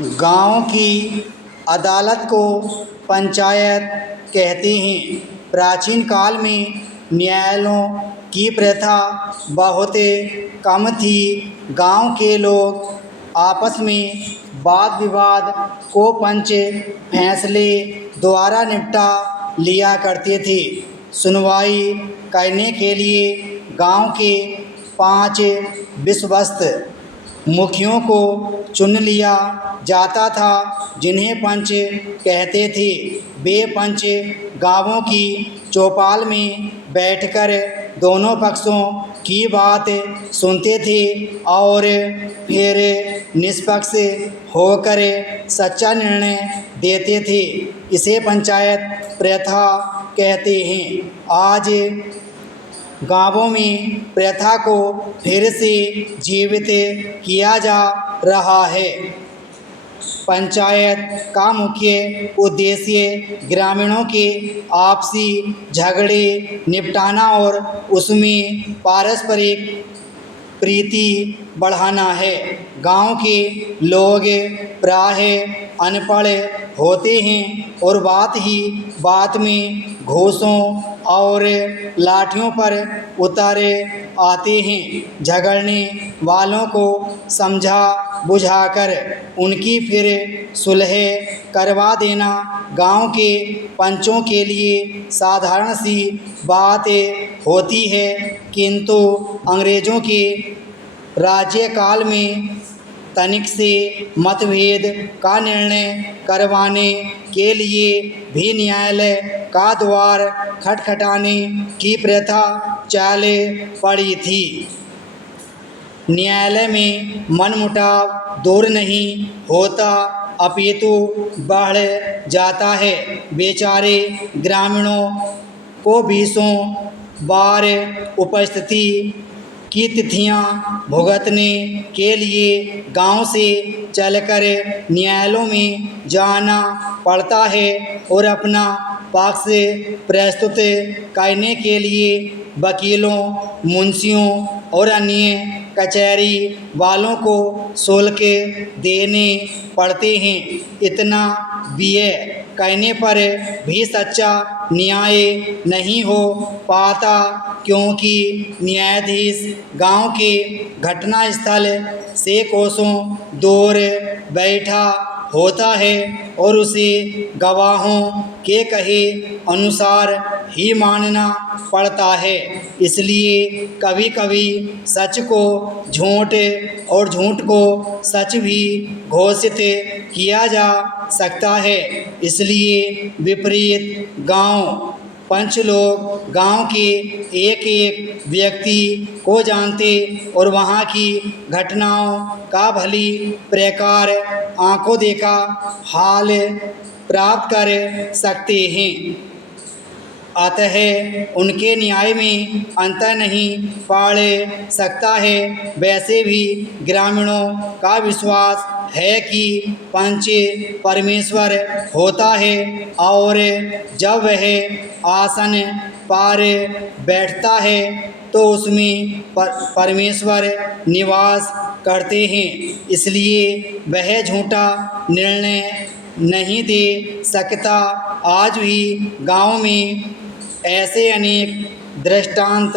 गांव की अदालत को पंचायत कहते हैं। प्राचीन काल में न्यायालयों की प्रथा बहुत कम थी। गांव के लोग आपस में वाद विवाद को पंच फैसले द्वारा निपटा लिया करते थे। सुनवाई करने के लिए गांव के 5 विश्वस्त मुखियों को चुन लिया जाता था, जिन्हें पंच कहते थे। वे पंच गांवों की चौपाल में बैठकर दोनों पक्षों की बात सुनते थे और फिर निष्पक्ष होकर सच्चा निर्णय देते थे। इसे पंचायत प्रथा कहते हैं। आज गांवों में प्रथा को फिर से जीवित किया जा रहा है। पंचायत का मुख्य उद्देश्य ग्रामीणों के आपसी झगड़े निपटाना और उसमें पारस्परिक प्रीति बढ़ाना है। गांव के लोग प्रायः अनपढ़ होते हैं और बात ही बात में घूंसों और लाठियों पर उतर आते हैं। झगड़ने वालों को समझा बुझाकर उनकी फिर सुलह करवा देना गांव के पंचों के लिए साधारण सी बात होती है, किंतु अंग्रेज़ों के राज्यकाल में तनिक से मतभेद का निर्णय करवाने के लिए भी न्यायालय का द्वार खटखटाने की प्रथा चल पड़ी थी। न्यायालय में मनमुटाव दूर नहीं होता, अपितु बढ़ जाता है। बेचारे ग्रामीणों को बीसों बार उपस्थिति की तिथियां भुगतने के लिए गांव से चलकर न्यायालयों में जाना पड़ता है और अपना पक्ष प्रस्तुत करने के लिए वकीलों, मुंशियों और अन्य कचहरी वालों को शुल्क देने पड़ते हैं। इतना व्यय करने पर भी सच्चा न्याय नहीं हो पाता, क्योंकि न्यायाधीश गांव के घटनास्थल से कोसों दूर बैठा होता है और उसे गवाहों के कहे अनुसार ही मानना पड़ता है। इसलिए कभी कभी सच को झूठ और झूठ को सच भी घोषित किया जा सकता है। इसलिए विपरीत गांव पंच लोग गांव के एक एक व्यक्ति को जानते और वहां की घटनाओं का भली प्रकार आंखों देखा हाल प्राप्त कर सकते हैं। अतः उनके न्याय में अंतर नहीं पड़ सकता है। वैसे भी ग्रामीणों का विश्वास है कि पंच परमेश्वर होता है और जब वह आसन पर बैठता है तो उसमें परमेश्वर निवास करते हैं। इसलिए वह झूठा निर्णय नहीं दे सकता। आज भी गांव में ऐसे अनेक दृष्टांत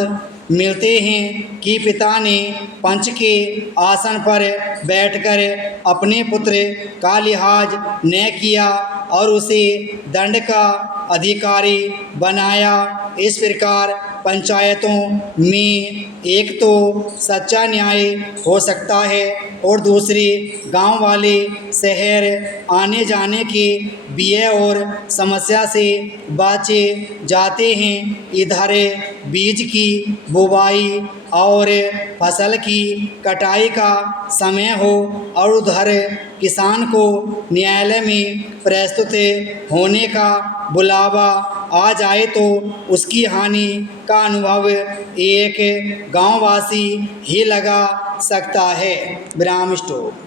मिलते हैं कि पिता ने पंच के आसन पर बैठकर अपने पुत्र का लिहाज न किया और उसे दंड का अधिकारी बनाया। इस प्रकार पंचायतों में एक तो सच्चा न्याय हो सकता है और दूसरे गांव वाले शहर आने जाने के व्यय और समस्या से बचे जाते हैं। इधर बीज की बुवाई और फसल की कटाई का समय हो और उधर किसान को न्यायालय में प्रस्तुत होने का बुलावा आ जाए तो उसकी हानि का अनुभव एक गांववासी ही लगा सकता है। विराम स्टॉप।